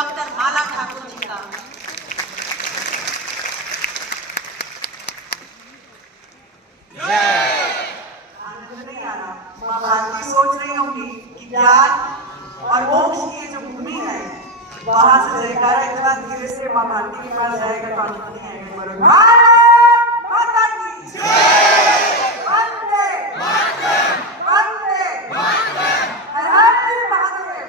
Doctor माला ठाकुर जी का। आनंद नहीं आ रहा? माँ भारती सोच रही होंगी कि ज्ञान और मोक्ष की जो भूमि है वहां से जयकारा इतना धीरे से माँ भारती के पास जाएगा तो आनंद नहीं आएगा। भारत माता की जय, वंदे वंदे हर हर महादेव,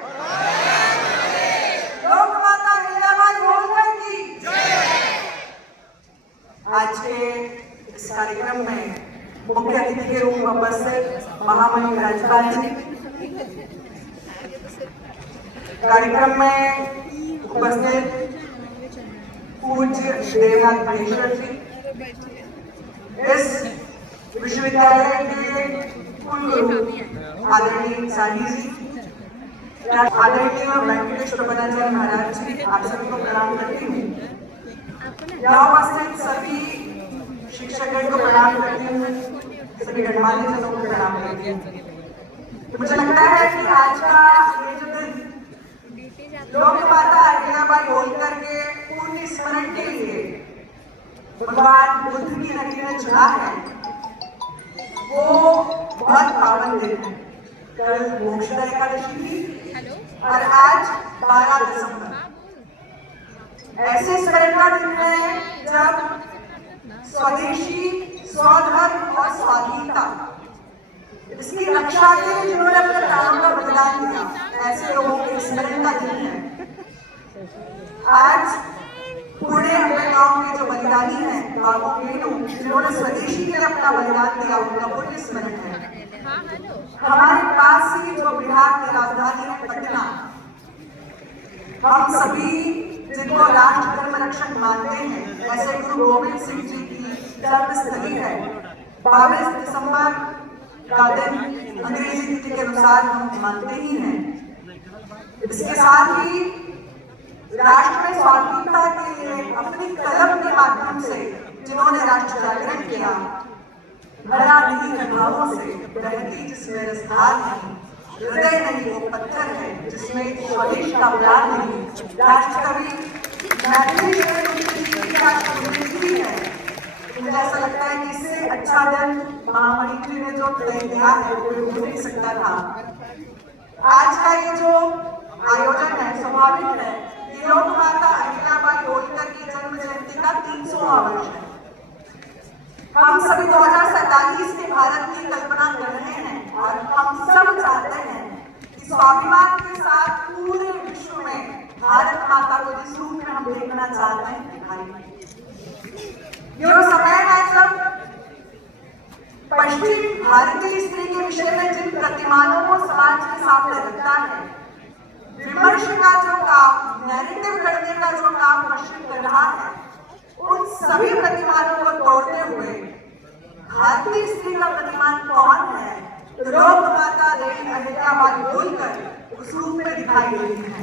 लोक माता अहिल्याबाई होलकर की जय। आज के इस कार्यक्रम में मुख्य अतिथि के रूप में उपस्थित महामहिम राज्यपाल जी, कार्यक्रम में उपस्थित पूज्य देवनाथ महेश्वर जी, इस विश्वविद्यालय के कुलगुरु आदरणीय साही जी, आदरणीय वेंकटेश प्रबंधाचार्य महाराज जी, आप सभी को प्रणाम करती हूँ। यहाँ उपस्थित सभी शिक्षकों को प्रणाम करती हूँ, सभी गणमान्य जनों को प्रणाम करती हूँ। मुझे लगता है कि आज का ये जो दिन लोक माता अहिल्याबाई होलकर के पुण्य स्मरण के लिए भगवान बुद्ध की नगरी में चुना है, वो बहुत पावन दिन है। कल मोक्षदा एकादशी थी और आज 12 दिसंबर ऐसे स्मरण का दिन है जब स्वदेशी, स्वधर्म और स्वाधीनता इसकी रक्षा के लिए जिन्होंने अपने प्राणों का बलिदान दिया, ऐसे लोगों के स्मरण का दिन है। आज पुणे गांव के जो बलिदानी हैं, बाबू बेनू, जिन्होंने स्वदेशी के लिए अपना बलिदान दिया, उनका पुण्य स्मरण है। हमारे पास ही जो बिहार की राजधानी है पटना, हम सभी जिनको राष्ट्र धर्म रक्षक मानते हैं, ऐसे गुरु गोविंद सिंह जी की जन्मस्थली है। 22 दिसंबर का दिन अंग्रेजी तिथि के अनुसार हम मानते ही हैं। इसके साथ ही राष्ट्र में स्वाधीनता के लिए अपनी कलम के माध्यम से जिन्होंने राष्ट्र जागरण किया, भरा नहीं घटनाओं से, बहती जिसमें रसधार नहीं, हृदय नहीं वो पत्थर है जिसमें स्वदेश का प्यार नहीं। राष्ट्र कवि है। मुझे ऐसा लगता है कि इससे अच्छा दिन महामहिम जी ने जो तय किया है वो हो नहीं सकता था। आज का ये जो आयोजन है स्वाभाविक है कि लोक माता अहिल्याबाई होलकर की जन्म जयंती का 300वां वर्ष है। हम सभी 2047 के भारत की कल्पना कर रहे हैं और हम सब चाहते हैं कि स्वाभिमान के साथ पूरे विश्व में भारत माता को जिस रूप में हम देखना चाहते हैं दिखाई। ये वो समय है जब पश्चिम भारतीय स्त्री के विषय में जिन प्रतिमानों को समाज के सामने रखता है, विमर्श का जो काम, नैरेटिव करने का जो काम पश्चिम कर रहा है, उन सभी प्रतिमानों को तोड़ते हुए भारतीय स्त्री का प्रतिमान कौन है? लोक माता देवी अहिल्याबाई होलकर उस रूप में दिखाई देती है।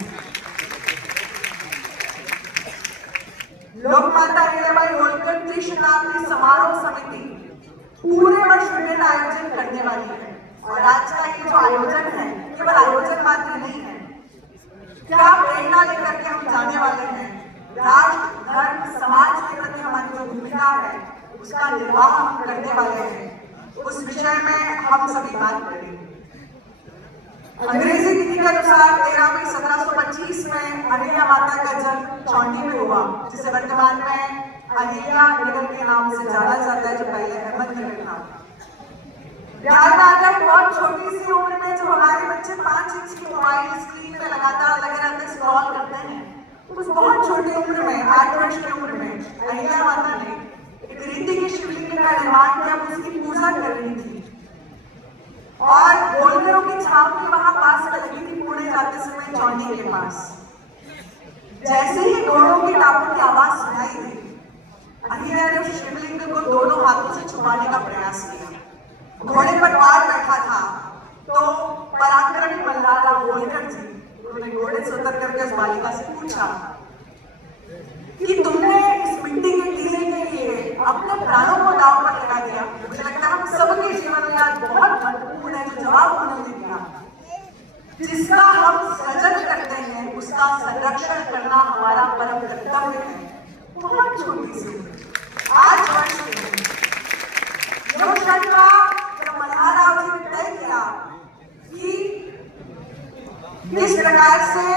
लोक माता अहिल्याबाई होलकर त्रिशताब्दी समारोह समिति पूरे वर्ष विभिन्न आयोजन करने वाली है और आज का ये जो आयोजन है केवल आयोजन मात्र नहीं है। क्या प्रेरणा लेकर के हम जाने वाले हैं? राष्ट्र, धर्म, समाज के प्रति हमारी जो भूमिका है उसका निर्वाह हम करने वाले हैं। उस विषय में हम सभी बात करेंगे। अंग्रेजी तिथि के अनुसार 13 मई 1725 में अहिल्या माता का जन्म चौंडी में हुआ, जिसे वर्तमान में अहिल्या नगर के नाम से जाना जाता है, जो पहले अहमदनगर था। ध्यान में आता है बहुत छोटी सी उम्र में जब हमारे बच्चे 5 इंच की मोबाइल स्क्रीन पे लगातार लगे रहते हैं, स्क्रॉल करते हैं, उस बहुत छोटी उम्र में 8 वर्ष की उम्र में अहिल्या माता ने एक रीति के शिवलिंग का निर्माण किया, उसकी पूजा कर रही थी और होलकरों की छावनी वहां पास लगी थी पुणे जाते समय चौंडी के पास। जैसे ही घोड़ों की टापों की आवाज सुनाई दी, अहिल्या ने उस शिवलिंग को दोनों हाथों से छुपाने का प्रयास किया। घोड़े पर वार बैठा था तो पराक्रमी मल्हारा होलकर जी, उन्होंने घोड़े से उतर करके उस बालिका से पूछा कि तुमने इस मिट्टी के टीले के लिए अपने प्राणों को दांव पर लगा दिया। मुझे लगता है हम सबके जीवन में आज बहुत महत्वपूर्ण है जो जवाब उन्होंने दिया। जिसका हम सृजन करते हैं उसका उसका संरक्षण करना हमारा परम कर्तव्य है। बहुत छोटी सी आज वर्ष मल्हारराव जी ने तय किया कि किस प्रकार से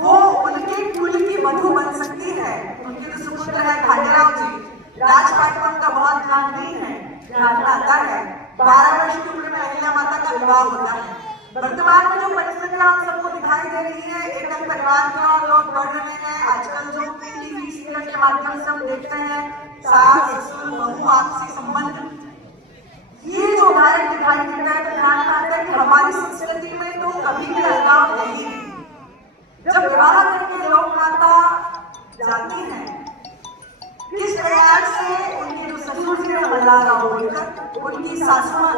वो उनके कुल की वधू बन सकती है। उनके जो सुपुत्र है खांडेराव जी, राजपाट पर उनका बहुत ध्यान नहीं है, ध्यान आता है 12 वर्ष की उम्र में अहिल्या माता का विवाह होता है। वर्तमान में जो परिस्थितियां हम सबको दिखाई दे रही है, एकल परिवार की ओर लोग बढ़ रहे हैं। आजकल जो टीवी सीरियल के माध्यम से हम देखते हैं, सास ससुर बहू आपसी संबंध, ये जो उदाहरण दिखाई देता है तो ध्यान आता है कि हमारी संस्कृति में तो कभी भी अलगाव नहीं। जब विवाह करके लोक माता जाती है, किस प्रकार से उनके जो ससुर जी मल्हारराव होलकर, उनकी सासू मां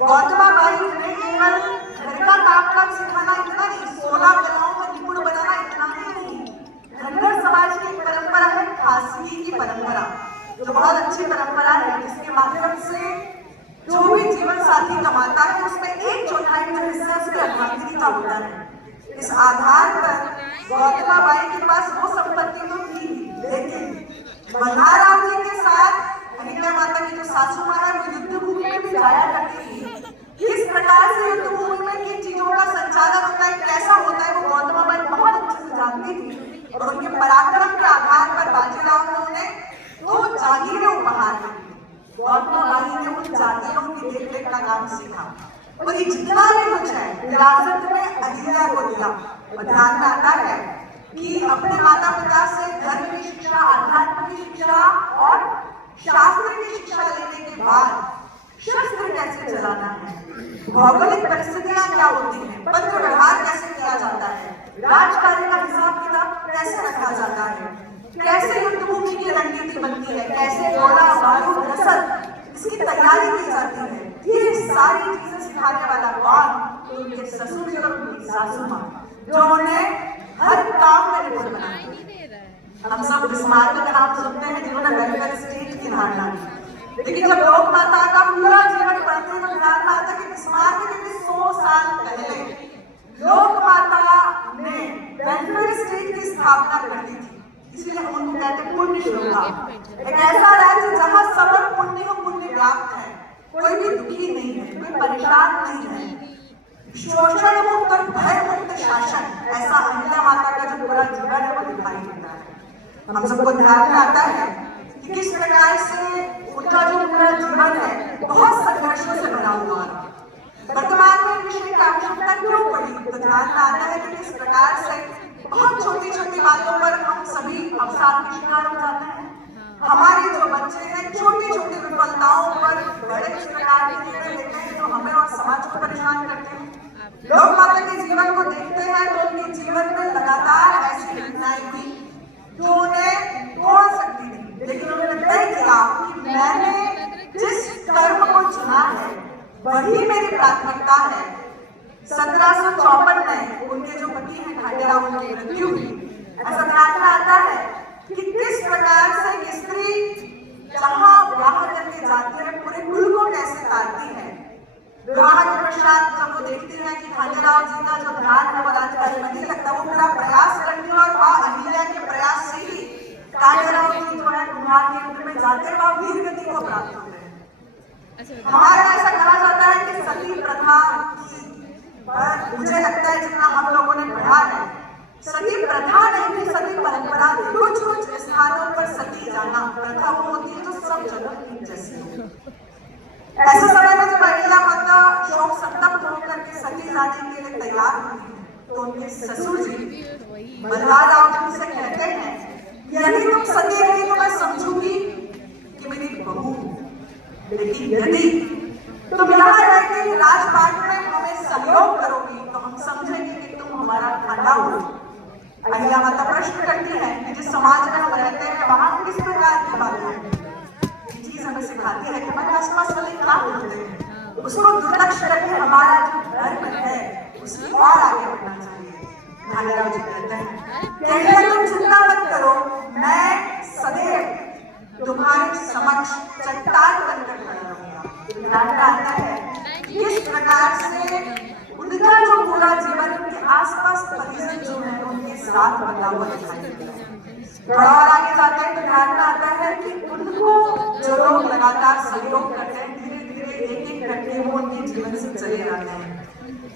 गौतमा बाई ने केवल घर का काम सिखाना इतना नहीं, 16 कलाओं में निपुण बनाना इतना ही नहीं। धनगर समाज की एक परंपरा है खासगी की परंपरा, जो बहुत अच्छी परंपरा है, जिसके माध्यम से जो भी जीवन साथी कमाता है उसमें 1/4 जो हिस्सा उसके अर्धांगिनी का होता है। इस आधार पर गौतमा बाई के पास वो संपत्ति तो थी, लेकिन मल्हारराव जी के साथ अहिल्या माता की जो सासू मां है वो युद्ध भूमि में भी जाया करती थी। किस प्रकार से युद्ध भूमि में किन चीजों का संचालन होता है, कैसा होता है, वो गौतमा बाई बहुत अच्छे से जानती थी। और उनके पराक्रम के आधार पर बाजीराव ने उन्हें 2 जागीरें उपहार दी। गौतमा बाई ने उन जागीरों की देखरेख का काम सीखा और ये जितना भी कुछ है विरासत में अहिल्या को दिया। और ध्यान में आता है कि अपने माता पिता से धर्म की शिक्षा, आध्यात्म की शिक्षा और शास्त्र की शिक्षा लेने के बाद शस्त्र कैसे चलाना है, भौगोलिक परिस्थितियां क्या होती हैं, पत्र व्यवहार कैसे किया जाता है, राजकार्य का हिसाब किताब कैसे रखा जाता है, कैसे युद्ध भूमि की रणनीति बनती है, कैसे घोड़ा बारूद रसद इसकी तैयारी की जाती है, ये सारी चीजें सिखाने वाला कौन? तो उनके ससुर जी और उनकी सासू मां, जो उन्हें हर काम में निपुण बनाती। हम सब बिस्मार्क का नाम सुनते हैं, जिन्होंने वेलफेयर स्टेट की धारणा की, लेकिन जब लोक माता का पूरा जीवन पढ़ते हैं तो ध्यान में आता है कि बिस्मार्क के 100 साल पहले लोक माता ने वेलफेयर स्टेट की स्थापना कर दी थी। इसलिए हम उनको कहते हैं पुण्य श्लोका, एक ऐसा राज्य जहां सबल पुण्य को पुण्य व्याप्त है, कोई भी दुखी नहीं है, कोई परेशान नहीं है, शोषण मुक्त और भय मुक्त शासन, ऐसा अहिल्या माता का जो पूरा जीवन है वो दिखाई देता है। हम सबको ध्यान में आता है कि किस प्रकार से उनका जो पूरा जीवन है बहुत संघर्षों से भरा हुआ है। वर्तमान में विषय की आवश्यकता क्यों पड़ी, तो ध्यान में आता है कि किस प्रकार से बहुत छोटी छोटी बातों पर हम सभी अवसाद के शिकार हो जाते हैं। हमारे जो बच्चे हैं छोटी छोटी विफलताओं पर बड़े इस प्रकार के निर्णय लेते हैं जो हमें और समाज को परेशान करते हैं। लोक माता के जीवन को देखते हैं तो उनके जीवन में लगातार ऐसी घटनाएं हुई जो उन्हें तोड़ सकती थी, लेकिन उन्होंने तय किया कि मैंने जिस कर्म को चुना है वही मेरी प्राथमिकता है। 1754 में उनके जो पति हैं खांडेराव उनकी मृत्यु हुई। ऐसा ध्यान में आता है कि किस प्रकार से ये स्त्री जहां विवाह करके जाती है पूरे कुल को कैसे तारती है। विवाह के पश्चात जब वो देखती है कि खांडेराव जी का जो ध्यान है वो राजकार्य में नहीं लगता, वो पूरा प्रयास करती है और मां अहिल्या के प्रयास से ही खांडेराव जी जो है कुम्हार के युद्ध में जाते वह वीर गति को प्राप्त होते हैं। हमारे ऐसा कहा जाता है कि सती प्रथा, मुझे लगता है जितना हम लोगों ने पढ़ा है, सती प्रथा नहीं थी, सती परंपरा थी। कुछ कुछ स्थानों पर सती जाना प्रथा वो होती है जो सब जगह एक जैसी हो। ऐसे समय में जब अहिल्या माता शोक संतप्त होकर के सती जाने के लिए तैयार हुई तो उनके ससुर जी मल्हारराव जी से कहते हैं, यदि तुम सती रही तो मैं समझूंगी कि मेरी बहू, लेकिन यदि तुम यहाँ रहकर राजपाट में हमें सहयोग करोगी तो हम समझेंगे कि तुम हमारा खांडा हो। अहिल्या माता प्रश्न करती है कि जिस समाज में हम रहते हैं वहां किस प्रकार की बातें हैं, चीज हमें सिखाती है कि हमारे आसपास वाले क्या बोलते हैं, उसको दुर्लक्ष्य करके हमारा जो धर्म है उसकी और आगे बढ़ना चाहिए। खांडेराव जी कहते हैं तुम चिंता मत करो, मैं सदैव तुम्हारे समक्ष चट्टान बनकर खड़ा रहूंगा। ध्यान आता है किस प्रकार से उनका जो पूरा जीवन उनके आसपास परिजन साथ बदला हुआ दिखाई देता है। थोड़ा और आगे जाते हैं तो ध्यान में आता है कि उनको जो लोग लगातार सहयोग करते हैं, धीरे धीरे एक एक करके वो उनके जीवन से चले जाते हैं।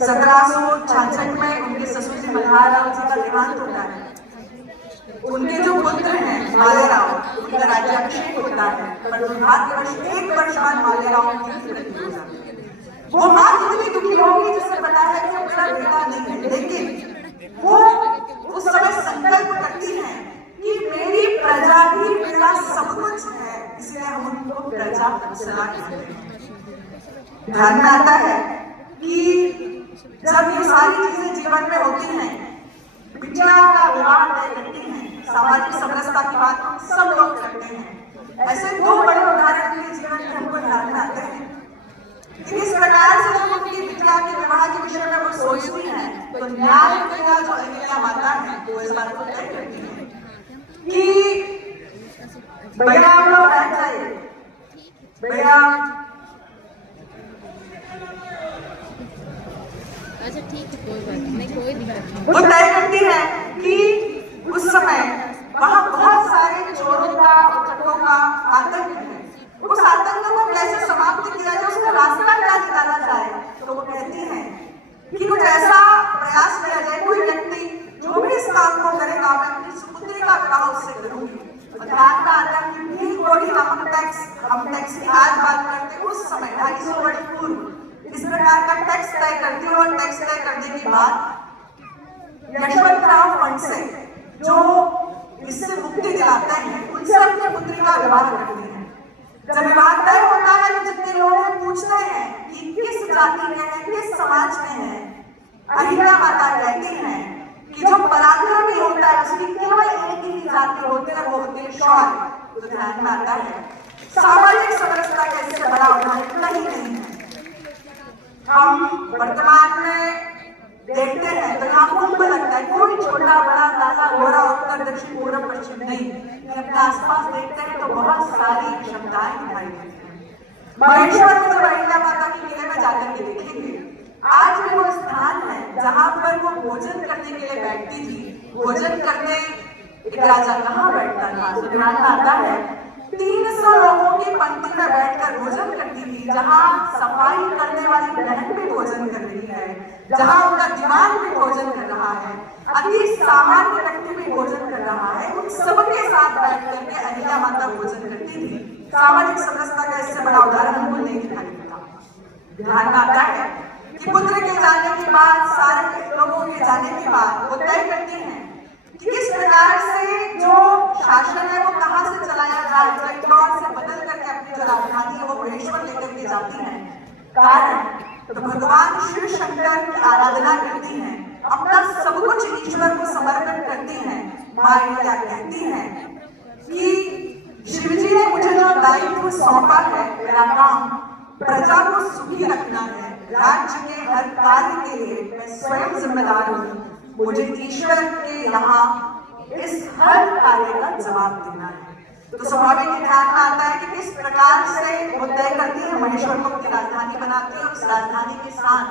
1766 में उनके ससुर जी मल्हार राव जी का देहांत होता है। उनके जो पुत्र हैं मालेराव, उनका राज्याभिषेक होता है, पर दुर्भाग्यवश 1 वर्ष बाद मालेराव की मृत्यु हो जाती है। वो माँ कितनी दुखी होगी जिसे पता है कि मेरा बेटा नहीं है, लेकिन वो उस समय संकल्प करती है कि मेरी प्रजा ही मेरा सब कुछ है, इसलिए हम उनको प्रजा वत्सला कहते हैं। ध्यान में आता है कि जब ये सारी चीजें जीवन में होती हैं, बिटिया का विवाह तय करती हैं, सामाजिक समरसता की बात हम सब लोग करते हैं। ऐसे 2 बड़े उदाहरण के जीवन में हमको ध्यान में आते हैं। इस प्रकार से जब उनकी बिटिया के विवाह के विषय में वो सोचती है तो न्याय प्रिया जो अहिल्या माता है वो इस बात को तय करती है कि भैया आप लोग बैठ जाइए, भैया अच्छा ठीक है, कोई बात नहीं, कोई दिक्कत नहीं। वो तय करती है कि उस समय वहां बहुत सारे चोरों का, उचक्कों का आतंक है, उस आतंक को कैसे समाप्त किया जाए, उसका रास्ता क्या निकाला जाए। तो वो कहती है कि कुछ ऐसा प्रयास किया जाए, कोई व्यक्ति जो भी इस काम को करेगा मैं अपनी सुपुत्री का विवाह उससे करूंगी। ध्यान में आता है कि भील कोड़ी नामक हम टैक्स की आज बात करते हैं, उस समय 250 वर्ष पूर्व इस प्रकार का टैक्स तय करती है। और टैक्स तय करने के बाद यशवंतराव फणसे जो इससे मुक्ति दिलाते हैं, उनसे अपनी पुत्री का विवाह करती है। जब विवाह तय होता है तो जितने लोग पूछते हैं कि किस जाति में है, किस समाज में है, अहिल्या माता कहती हैं कि जो पराक्रमी होता है उसकी केवल एक ही जाति होती है, वो होती है शौर्य। तो ध्यान में आता है सामाजिक समरसता का इससे बड़ा उदाहरण कहीं नहीं है। हम वर्तमान में देखते हैं तो यहाँ कुंभ लगता है, कोई छोटा बड़ा काला गोरा उत्तर दक्षिण पूर्व पश्चिम नहीं, अपने आसपास देखते हैं तो बहुत सारी क्षमताएं दिखाई देती हैं। महेश्वर में जब अहिल्या माता के किले में जाकर के देखेंगे, आज भी वो स्थान है जहां पर वो भोजन करने के लिए बैठती थी। भोजन करने एक राजा कहाँ बैठता था, तो ध्यान आता है 300 लोगों की पंक्ति में बैठकर भोजन करती थी, जहां सफाई करने वाली बहन भी भोजन कर रही है, जहां उनका दीवान भी भोजन कर रहा है, अति सामान्य व्यक्ति भी भोजन कर रहा है, उन सबके साथ बैठ करके अहिल्या माता भोजन करती थी। सामाजिक समरसता का इससे बड़ा उदाहरण हमको नहीं दिखाई देता। ध्यान में आता है कि पुत्र के जाने के बाद, सारे लोगों के जाने के बाद वो तय करती हैं कि किस प्रकार से जो शासन है वो कहाँ से चलाया जाए। तो इंदौर से बदल करके अपनी जो राजधानी है वो महेश्वर लेकर के जाती है। कारण तो भगवान शिव शंकर की आराधना करती हैं, अपना सब कुछ ईश्वर को समर्पण करती हैं। माँ अहिल्या कहती हैं कि शिव जी ने मुझे जो दायित्व सौंपा है, मेरा काम प्रजा को सुखी रखना है, राज्य के हर कार्य के लिए मैं स्वयं जिम्मेदार हूँ, मुझे ईश्वर के यहाँ इस हर कार्य का जवाब देना है। तो स्वाभाविक ध्यान में आता है कि किस प्रकार से वो तय करती है, महेश्वर को अपनी राजधानी बनाती है और उस राजधानी के साथ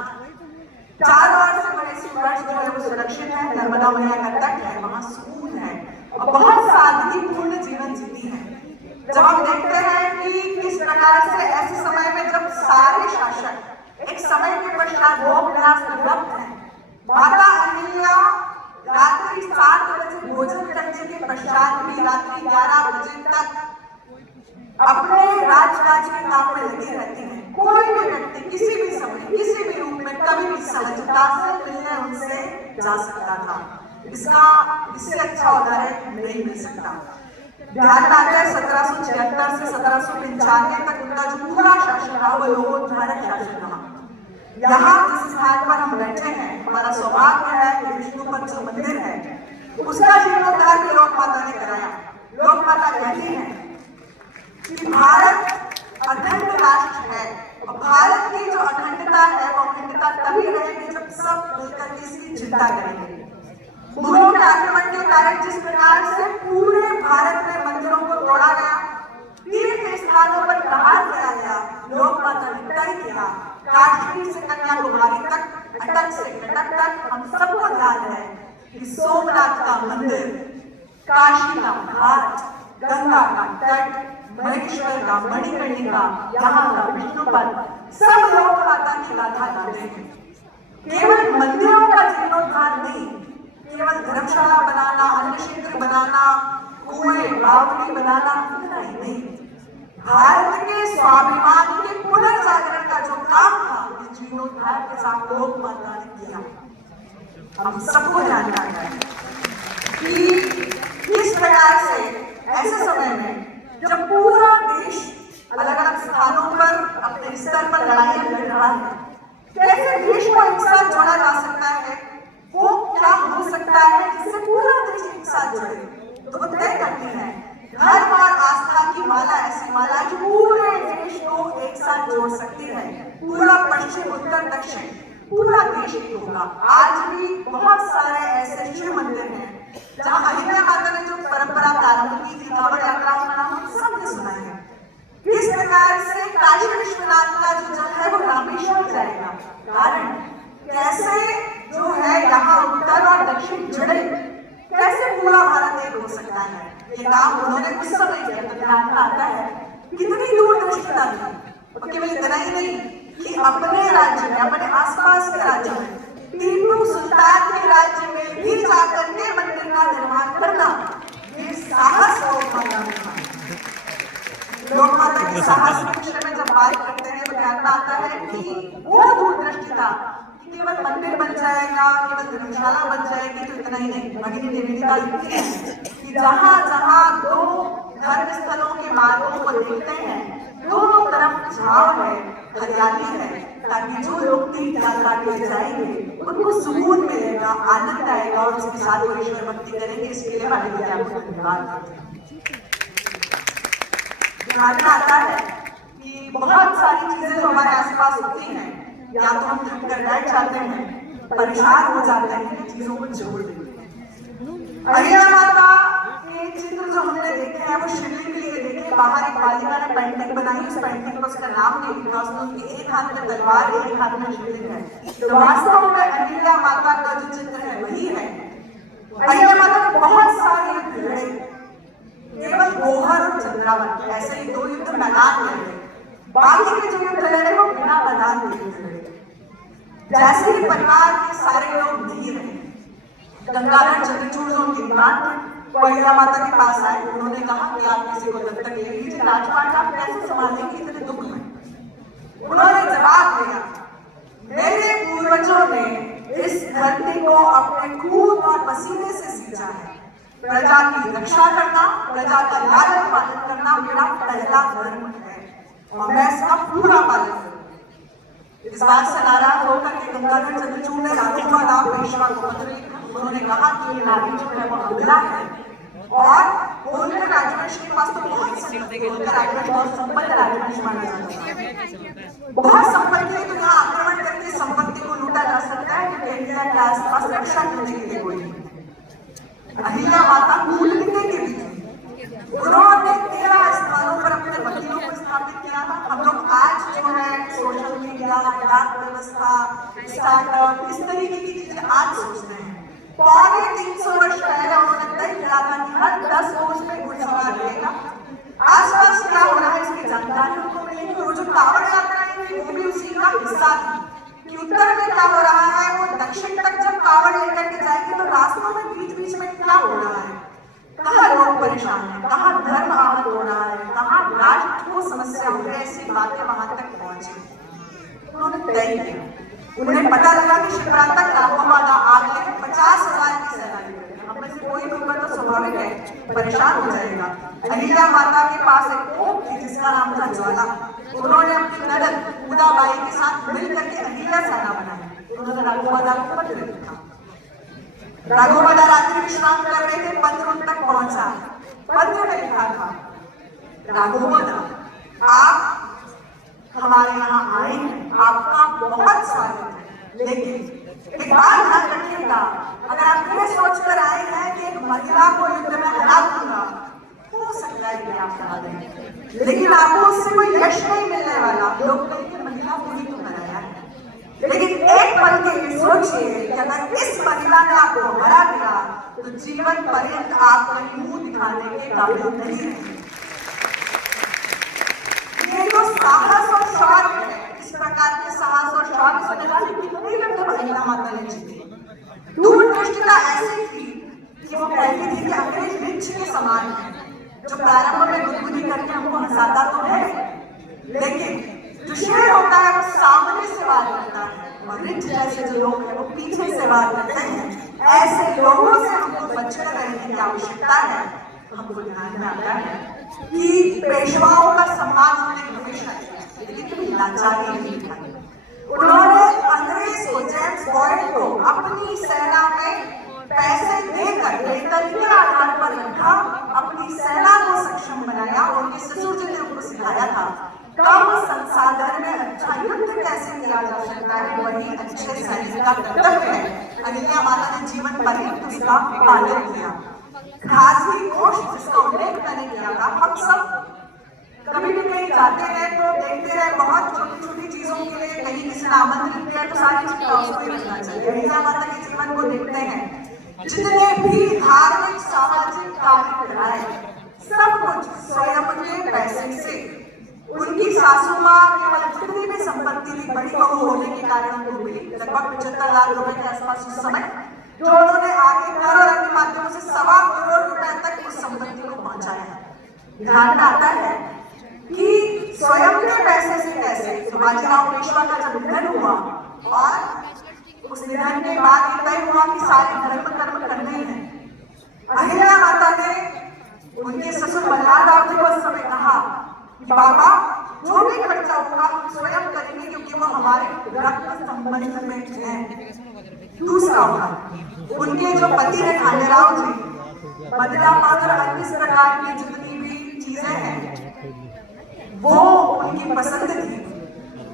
चारों ओर से बड़े सूरज जो है वो सुरक्षित है, नर्मदा मैया का तट है, वहां सुकून है और बहुत सादगीपूर्ण जीवन जीती है। जब हम देखते हैं कि किस प्रकार से ऐसे समय में जब सारे शासक एक समय के पश्चात भोग विलास में रक्त है, माता अहिल्या रात्रि 7 बजे भोजन करने के पश्चात भी रात्रि 11 बजे तक अपने राजकाज के काम में लगी रहती है। कोई भी व्यक्ति किसी भी समय, किसी भी रूप में, कभी भी सहजता से मिलने उनसे जा सकता था। इससे अच्छा उदाहरण नहीं मिल सकता। ध्यान में आता है 1776 से 1795 तक उनका जो पूरा शासन रहा वो लोकोद्धारक शासन रहा। यहाँ जिस स्थान पर हम बैठे हैं, हमारा सौभाग्य है कि विष्णुपद जो मंदिर है उसका जीर्णोद्धार भी लोक माता ने कराया। लोक माता कहती है कि भारत अखंड राष्ट्र है और भारत की जो अखंडता है वो अखंडता तभी रहेगी जब सब मिलकर इसकी चिंता करेंगे। मुगलों के आक्रमण के कारण जिस प्रकार से पूरे भारत में मंदिरों को तोड़ा गया, तीर्थ स्थानों पर प्रहार किया गया, लोक माता ने तय किया काश्मीर से कन्याकुमारी तक, अटक से कटक तक हम सबको ध्यान है कि सोमनाथ का मंदिर, काशी का घाट, गंगा का तट, महेश्वर का मणिकर्णिका, यहाँ का विष्णुपद, सब लोग माता की गाथा गाते हैं। केवल मंदिरों का जीर्णोद्धार नहीं, केवल धर्मशाला बनाना, अन्न क्षेत्र बनाना, कुएं बावड़ी बनाना, इतना ही नहीं, भारत के स्वाभिमान के पुनर्जागरण का जो काम था, इस जीर्णोद्धार के साथ लोक माता ने किया। हम सबको जानना है कि किस प्रकार से ऐसे समय में जब पूरा देश अलग अलग स्थानों पर अपने स्तर पर लड़ाइयां लड़ रहा है, कैसे देश को एक साथ जोड़ा जा सकता है, वो क्या हो सकता है जिससे पूरा देश एक साथ जुड़े। तो वो तय करती है धर्म और आस्था की माला, ऐसी माला जो पूरे देश को एक साथ जोड़ सकती है। पूरा पश्चिम उत्तर दक्षिण पूरा देश एक होगा। आज भी बहुत सारे ऐसे शिव मंदिर हैं जहाँ अहिल्या माता ने जो परंपरा प्रारंभ की थी, कांवड़ यात्राओं का नाम हम सबने सुना है। इस प्रकार से काशी विश्वनाथ का जो जल है वो रामेश्वर जाएगा। कारण कैसे जो है यहाँ उत्तर और दक्षिण जुड़े, कैसे पूरा भारत एक हो सकता है, ये काम उन्होंने कुछ समय किया। तो ध्यान आता है कितनी दूरदर्शिता थी। और केवल इतना ही नहीं कि अपने राज्य में, अपने आसपास के राज्य में, टीपू सुल्तान के राज्य में भी जाकर के मंदिर का निर्माण करना, ये साहस लोक माता में था। लोक माता के साहस के विषय में जब बात करते हैं तो ध्यान आता है कि वो दूरदृष्टिता केवल मंदिर बन जाएगा, केवल धर्मशाला बन जाएगी, तो इतना ही नहीं। भगिनी निवेदिता लिखती है कि जहां जहां दो धर्म स्थलों के मार्गों को देखते हैं, दोनों तरफ झाड़ है, हरियाली है, ताकि जो लोग तीर्थ यात्रा के लिए जाएंगे उनको सुकून मिलेगा, आनंद आएगा और उसके साथ वो ईश्वर भक्ति करेंगे। इसके लिए मैं आपको धन्यवाद देती हूँ। ध्यान आता है कि बहुत सारी चीजें जो हमारे आसपास होती हैं, या तो हम थक कर बैठ जाते हैं, परेशान हो जाते हैं, चीजों को जोड़ देते हैं। अहिल्या माता के चित्र जो हमने देखे हैं वो शिवलिंग के लिए देखे। बाहर एक बालिका ने पेंटिंग बनाई, उस पेंटिंग पर उसका नाम नहीं लिखा, उसने उसकी एक हाथ में तलवार, एक हाथ में शिवलिंग है। तो वास्तव में अहिल्या माता का जो चित्र है वही है। अहिल्या माता ने बहुत सारे युद्ध लड़े, केवल गोहर और चंद्रावत, ऐसे ही दो युद्ध मैदान में लड़े। बाकी के जो युद्ध लड़े वो बिना मैदान में युद्ध लड़े। जैसे ही परिवार के सारे लोग धीर हैं, गंगाधर चंद्रचूड़ जो उनके दीवान थे, वो अहिल्या माता के पास आए। उन्होंने कहा कि आप किसी को दत्तक ले लीजिए, राजपाट आप कैसे संभालेंगे इतने दुख में। उन्होंने जवाब दिया, मेरे पूर्वजों ने इस धरती को अपने खून और पसीने से सींचा है। प्रजा की रक्षा करना, प्रजा का लालन पालन करना मेरा पहला धर्म है और मैं इसका पूरा पालन करूंगा। इस बात से नाराज होकर के गंगाधर चंद्रचूड़ ने राघोबा पेशवा को पत्र लिखा। उन्होंने कहा कि ये नारी जो है वो अबला है और उनके राजवंश के पास तो बहुत संपत्ति है, उनका राजवंश बहुत संपन्न राजवंश माना जाता है। बहुत संपत्ति है, तो यहाँ आक्रमण करके संपत्ति को लूटा जा सकता है, क्योंकि अहिल्या के आसपास रक्षा करने के लिए कोई नहीं। अहिल्या माता कूटनीति की भी थी। उन्होंने 13 स्थानों पर अपने वकीलों को स्थापित किया था। हम लोग आज जो है सोशल मीडिया, डाक व्यवस्था, स्टार्टअप, इस तरीके की चीजें आज सोचते हैं। 350 वर्ष पहले उन्होंने तय किया था कि हर 10 कोस में घुड़सवार रहेगा। आसपास क्या हो रहा है इसकी जानकारी उनको मिलेगी। और जो कांवड़ यात्राएं थी वो भी उसी का हिस्सा थी कि उत्तर में क्या हो रहा है, वो दक्षिण तक जब कांवड़ लेकर के जाएंगे तो रास्तों में बीच बीच में क्या हो रहा है, कहाँ लोग परेशान है, कहाँ धर्म आहत हो रहा है, कहाँ राष्ट्र को समस्या हो रही है, ऐसी बातें वहां तक पहुंची। उन्होंने तय किया। उन्हें पता लगा कि शिवरात तक राघोबादा आ गए, 50,000 की सैलानी है, हम में से कोई भी होगा तो स्वाभाविक है परेशान हो जाएगा। अहिल्या माता के पास एक तोप थी जिसका नाम था ज्वाला। उन्होंने अपनी ननद उदाबाई के साथ मिलकर के अहिल्या सेना बनाई। उन्होंने राघोबादा को पत्र लिखा। राघोबादा रात्रि विश्राम कर रहे थे, पत्र उन तक पहुंचा। पत्र में लिखा था, राघोबादा आप हमारे यहाँ आए हैं, आपका बहुत स्वागत है, लेकिन एक बात ध्यान रखिएगा, अगर आप ये सोचकर आए हैं कि एक महिला को युद्ध में हरा दूंगा, हो सकता है कि आप हरा दें, लेकिन आपको उससे कोई यश नहीं मिलने वाला। लोग कहेंगे महिला को ही तो हराया है, लेकिन एक पल के लिए सोचिए कि अगर इस महिला माता ने आपको हरा दिया तो जीवन पर्यंत आप कहीं मुंह दिखाने के काबिल नहीं रहे। ये जो साहस और शौर्य है, इस प्रकार के साहस और शौर्य से निराली कितनी लड़के अहिल्या माता ने जीते। दूरदृष्टिता ऐसी थी कि वो कहती थी कि अंग्रेज वृक्ष के समान है, जो प्रारंभ में गुदगुदी करके हमको हंसाता तो है, लेकिन जो शेर होता है वो सामने से वार करता है, और वृक्ष जैसे जो लोग हैं वो पीछे से वार करते हैं। ऐसे लोगों से हमको बचकर रहने की आवश्यकता है। हमको ध्यान में आता है कि पेशवाओं का सम्मान उन्होंने हमेशा किया, लेकिन कभी लाचारी नहीं दिखाई। उन्होंने अंग्रेज को, जेम्स बॉयड को अपनी सेना में पैसे देकर के आधार पर रखा, अपनी सेना को सक्षम बनाया। उनके ससुर जी ने उनको सिखाया था कम संसाधन में अच्छा युद्ध कैसे किया जा सकता है, वही अच्छे सैनिक का कर्तव्य है। अहिल्या माता ने जीवन पर्यंत उसका पालन किया। खासगी कोष जिसका उल्लेख मैंने किया था, हम सब कभी भी कहीं जाते हैं तो देखते हैं बहुत छोटी छोटी चीजों के लिए कहीं किसी ने आमंत्रित किया तो सारी चीज उसको ही रखना चाहिए। अहिल्या माता के जीवन को देखते हैं, जितने भी धार्मिक सामाजिक कार्य कराए सब कुछ स्वयं के पैसे से। उनकी सासू माँ केवल जितनी भी संपत्ति थी बड़ी बहू होने के कारण उनको मिली, लगभग 75 लाख रुपए के आसपास उस समय, जो उन्होंने आगे कर और अन्य माध्यमों से 1.25 करोड़ रुपए तक उस संपत्ति को पहुंचाया। ध्यान में आता है कि स्वयं के पैसे से कैसे बाजीराव पेशवा का जब निधन हुआ और उस निधन के बाद ये तय हुआ कि सारे धर्म कर्म करने हैं, अहिल्या माता ने उनके ससुर मल्हारराव जी को उस समय कहा कि बाबा जो भी खर्चा होगा हम स्वयं करेंगे, क्योंकि वो हमारे रक्त संबंध में हैं। दूसरा होगा उनके जो पति है खांडेराव जी, मदिरा पान और अन्य प्रकार की जितनी भी चीजें हैं वो उनकी पसंद थी।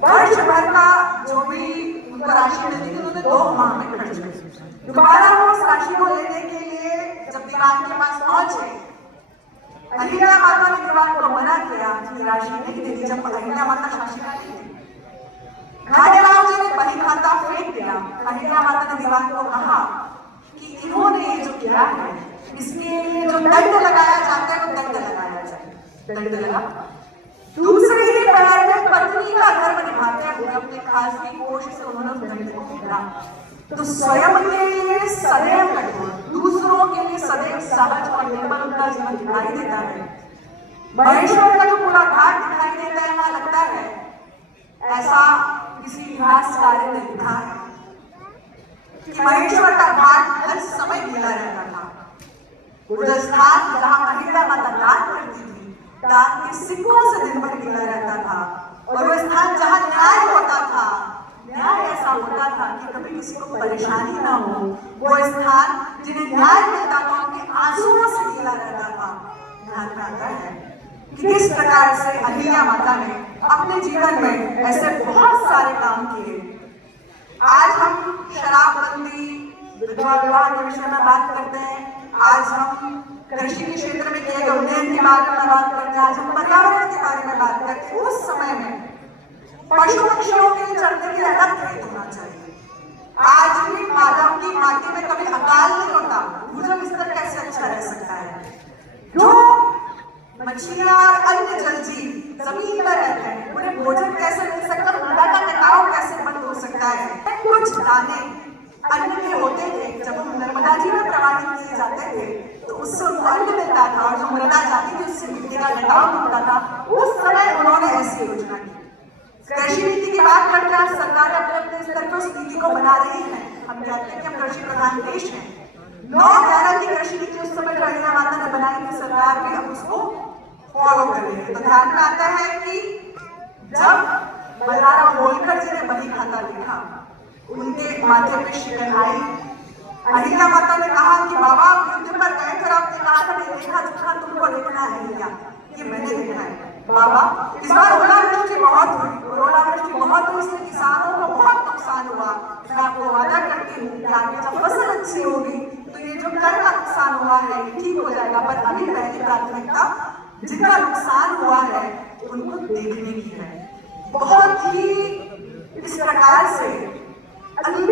वर्ष भर का जो भी उनको राशि मिलती थी उन्होंने 2 माह में खर्च की। दोबारा वो उस राशि को लेने के लिए जब दीवान के पास पहुंचे, अहिल्या माता ने दीवान को मना किया कि राशि नहीं देगी। जब अहिल्या माता शासिका नहीं थी, खांडेराव जी ने बही खाता फेंक दिया। अहिल्या माता ने दीवान को कहा कि इन्होंने ये जो किया है इसके लिए जो दंड लगाया जाता है वो दंड लगाया जाए। दंड लगा। दूसरे ही पैर में पत्नी का धर्म निभाते हुए अपने खासगी कोष से उन्होंने उस दंड को भरा। तो स्वयं के लिए सदैव कठोर, दूसरों के लिए सदैव सहज और निर्मल उनका जीवन दिखाई देता है। महेश्वर का जो पूरा घाट दिखाई देता है, वहां लगता है ऐसा किसी इतिहासकार ने लिखा है कि महेश्वर का घाट हर समय गीला रहता था। वो जो स्थान जहां अहिल्या माता दान करती थी, दान के सिक्कों से दिन भर गीला रहता था। और वो स्थान जहां न्याय होता था, न्याय ऐसा होता था कि कभी किसी को परेशानी ना हो, वो स्थान जिन्हें न्याय मिलता था उनके आंसुओं से गीला रहता था। ध्यान में आता है कि किस प्रकार से अहिल्या माता ने अपने जीवन में ऐसे बहुत सारे काम किए। आज हम शराबबंदी, विधवा विवाह के विषय में बात करते हैं, आज हम कृषि के क्षेत्र में किए गए उन्नयन के बारे में बात करते हैं, आज हम पर्यावरण के बारे में बात करते हैं। उस समय में पशु पक्षियों के लिए चढ़ने के लिए अलग खेत होना चाहिए। आज भी मानव की माटी में कभी अकाल नहीं होता, भूजल स्तर कैसे अच्छा रह सकता है। जो मछलियां और अन्य जल जीव जमीन पर रहते हैं उन्हें भोजन कैसे मिल सकता है, मृदा का कटाव कैसे बंद हो सकता है। कुछ दाने अन्न के होते थे, जब हम नर्मदा जी में प्रवाहित किए जाते थे तो उससे उनको अन्न मिलता था, और जो मृदा जाती थी उससे मिट्टी का कटाव होता था। उस समय उन्होंने ऐसी योजना की। कृषि नीति की बात करते हैं, सरकार अपने अपने स्तर पर उस नीति को बना रही है। हम कहते हैं कि हम कृषि प्रधान देश हैं। 9/11 की कृषि नीति उस समय जो अहिल्या माता ने बनाई थी, सरकार भी अब उसको फॉलो कर रही है। तो ध्यान में आता है कि जब मल्हारराव होलकर जी ने बही खाता लिखा, उनके माथे पे शिकन आई। अहिल्या माता ने कहा कि बाबा आप युद्ध पर गए थे, आपने कहा था नहीं देखा जितना तुमको देखना है अहिल्या, ये मैंने देखा है। बाबा इस बार ओलावृष्टि बहुत हुई, और ओलावृष्टि बहुत हुई, इससे किसानों को बहुत नुकसान हुआ। मैं आपको वादा करती हूँ कि आगे जब फसल अच्छी होगी तो ये जो कर का नुकसान हुआ है ये ठीक हो जाएगा, पर अभी पहली प्राथमिकता जिनका नुकसान हुआ है उनको देखने की है। बहुत ही इस प्रकार से अंतिम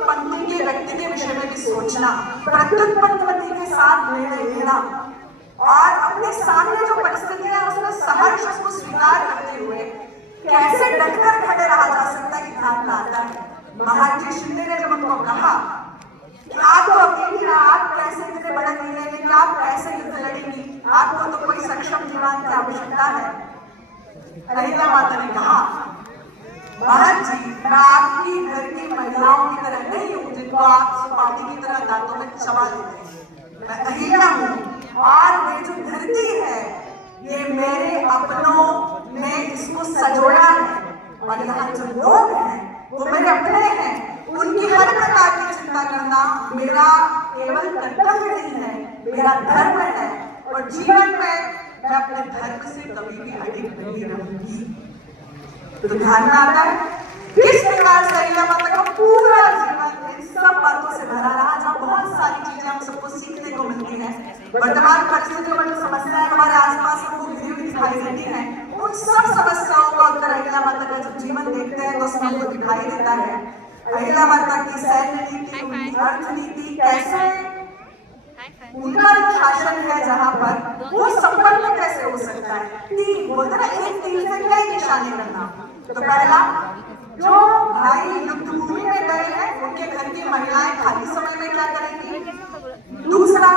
पंक्ति के व्यक्ति के विषय में भी सोचना, प्रत्युत्पत्ति के साथ निर्णय लेना और अपने सामने जो परिस्थितियां उसमें सहर्ष उसको स्वीकार करते हुए कैसे डटकर खड़े रहा जा सकता है कि ध्यान में आता है। महाराज शिंदे ने जब उनको कहा कि आप तो अकेली हैं, आप कैसे इतने बड़े निर्णय लेंगे, आप कैसे युद्ध लड़ेंगी, आपको तो कोई सक्षम दीवान की आवश्यकता है। अहिल्या माता ने कहा, महाराज जी मैं आपकी घर की महिलाओं की तरह नहीं हूं जिनको आप सुपारी की तरह दांतों में चबा लेते हैं। मैं अहिल्या हूं और ये जो धरती है ये मेरे अपनों ने इसको सजोड़ा है और यहाँ जो लोग हैं वो मेरे अपने हैं। उनकी हर प्रकार की चिंता करना मेरा केवल कर्तव्य नहीं है, मेरा धर्म है और जीवन में मैं अपने धर्म से कभी भी अडिग नहीं रहूंगी। तो ध्यान में आता है किस प्रकार से अहिल्या माता का पूरा जीवन इन सब बातों से भरा रहा, जहाँ बहुत सारी चीजें हम सबको सीखने को मिलती हैं। वर्तमान परिस्थितियों में जो समस्याएं हमारे आसपास हमको घिरी हुई दिखाई देती हैं, उन सब समस्याओं को अगर अहिल्या माता का जब जीवन देखते हैं तो उसमें हमको दिखाई देता है अहिल्या माता की सैन्य नीति, उनकी अर्थ नीति, कैसे उनका जो शासन है जहाँ पर वो संपन्न कैसे हो सकता है। तीन बोलते ना, एक तीर से क्या निशाने करना। तो पहला, जो भाई युद्ध भूमि में गए हैं उनके घर की महिलाएं खाली समय में क्या करेंगी। दूसरा,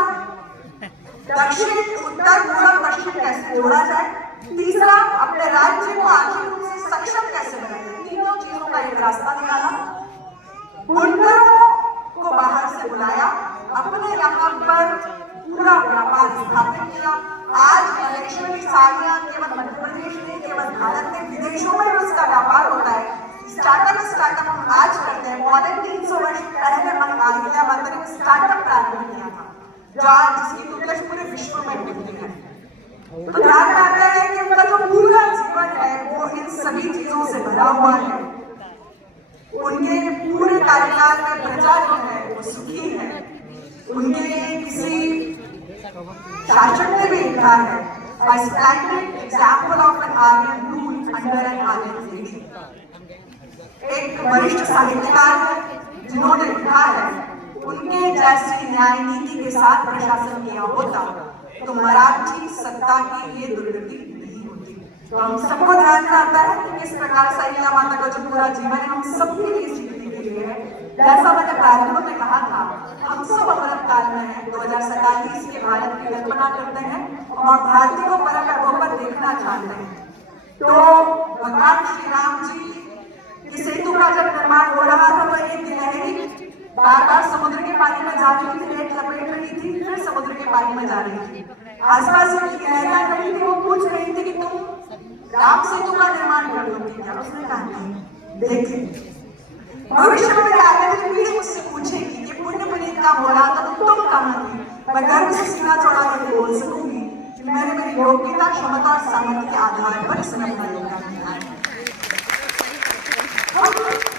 दक्षिण उत्तर पूर्व पश्चिम कैसे जोड़ा जाए। तीसरा, अपने राज्य को आर्थिक रूप से सक्षम कैसे बनाए। तीनों चीजों का एक रास्ता निकाला। बुनकरों को बाहर से बुलाया, अपने यहाँ पर पूरा व्यापार स्थापित किया। आज मलेशिया की साड़ियां केवल मध्य प्रदेश में, केवल भारत में, विदेशों में भी उसका व्यापार होता है। स्टार्टअप हम आज करते हैं। पौने 300 वर्ष पहले अहिल्या माता ने स्टार्टअप प्रारंभ किया था जो आज जिसकी दुनिया पूरे विश्व में होती है। तो ध्यान में आता है कि उनका जो पूरा जीवन है वो इन सभी चीजों से भरा हुआ है। उनके पूरे कार्यकाल में प्रजा जो है वो सुखी है। उनके किसी शासक ने भी लिखा है, A splendid example of an Aryan rule under an Aryan lady। एक वरिष्ठ साहित्यकार है जिन्होंने लिखा है, उनके जैसी न्याय नीति के साथ प्रशासन किया होता तो मराठी सत्ता की ये दुर्गति नहीं होती। तो हम सबको ध्यान में आता है कि किस प्रकार से अहिल्या माता का जो पूरा जीवन है हम सबके लिए सीखने के लिए है। जैसा मैंने प्रारंभ में कहा था, हम सब अमृत काल में हैं। 2047 के भारत की कल्पना करते हैं और भारतीय को परम वैभव पर देखना चाहते हैं। तो भगवान श्री राम जी की सेतु का जब निर्माण हो रहा था तो एक गिलहरी बार बार समुद्र के पानी में जा रही थी, पेट लपेट रही थी, फिर समुद्र के पानी में जा रही थी। आसपास जो गिलहरियां खड़ी थी वो पूछ रही थी कि तुम राम सेतु का निर्माण कर दोगे क्या। उसने कहा नहीं। देखिए भविष्य में आगे वाली पीढ़ी मुझसे पूछेगी कि पुण्य पुनीत का हो रहा था तो तुम कहाँ थी। मैं गर्व से सीना चौड़ा करके बोल सकूंगी कि मैंने मेरी योग्यता, क्षमता और सामर्थ्य के आधार पर इसमें अपना योगदान दिया है।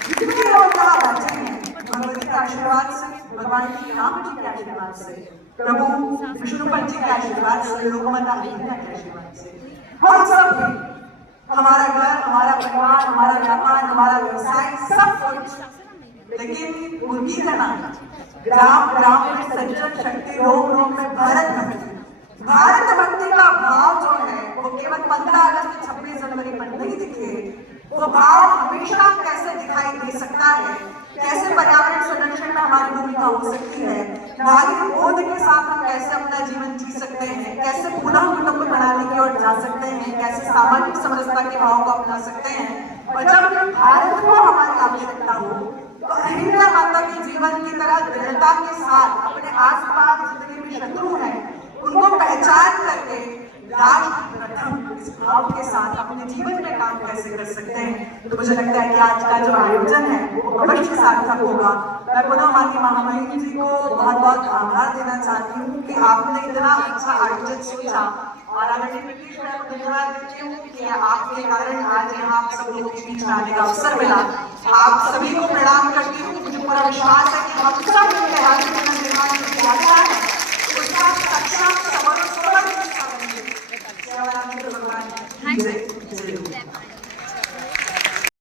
जितने लोग यहाँ बैठे हैं भगवती के आशीर्वाद से, भगवान श्री राम जी के आशीर्वाद से, प्रभु विष्णुपति जी के आशीर्वाद से, लोकमाता अहिल्या के आशीर्वाद से, हम सब हमारा घर, हमारा परिवार, हमारा व्यापार, हमारा व्यवसाय सब कुछ, लेकिन मुर्गी का नाम ग्राम ग्राम में सज्जन शक्ति, रोम रोम में भारत भक्ति। भारत भक्ति का भाव जो है वो केवल 15 अगस्त 26 जनवरी पर नहीं दिखे, वो भाव हमेशा कैसे दिखाई दे सकता है, कैसे पर्यावरण संरक्षण में हमारी भूमिका हो सकती है, नागरिक बोध के साथ हम कैसे अपना जीवन जी सकते हैं, कैसे पुनः कुटुंब प्रणाली की ओर जा सकते हैं, कैसे सामाजिक समरसता के भाव को अपना सकते हैं। और जब भारत को हमारी आवश्यकता हो तो अहिल्या माता के जीवन की तरह दृढ़ता के साथ अपने आसपास जितने भी शत्रु हैं उनको पहचान करके राष्ट्र प्रथम इस भाव के साथ अपने जीवन में काम कैसे कर सकते हैं। तो मुझे लगता है कि आज का जो आयोजन है वो अवश्य सार्थक होगा। मैं पुनः माननीय महामहिम जी को बहुत बहुत आभार देना चाहती हूँ कि आपने इतना अच्छा आयोजन सोचा और धन्यवाद देती हूँ कि आपके कारण आज यहाँ आप सब लोगों के बीच में आने का अवसर मिला। आप सभी को प्रणाम करती हूँ। मुझे पूरा विश्वास है कि हम सब मिलकर आज निर्माण किया है उसका सक्षम समर्थ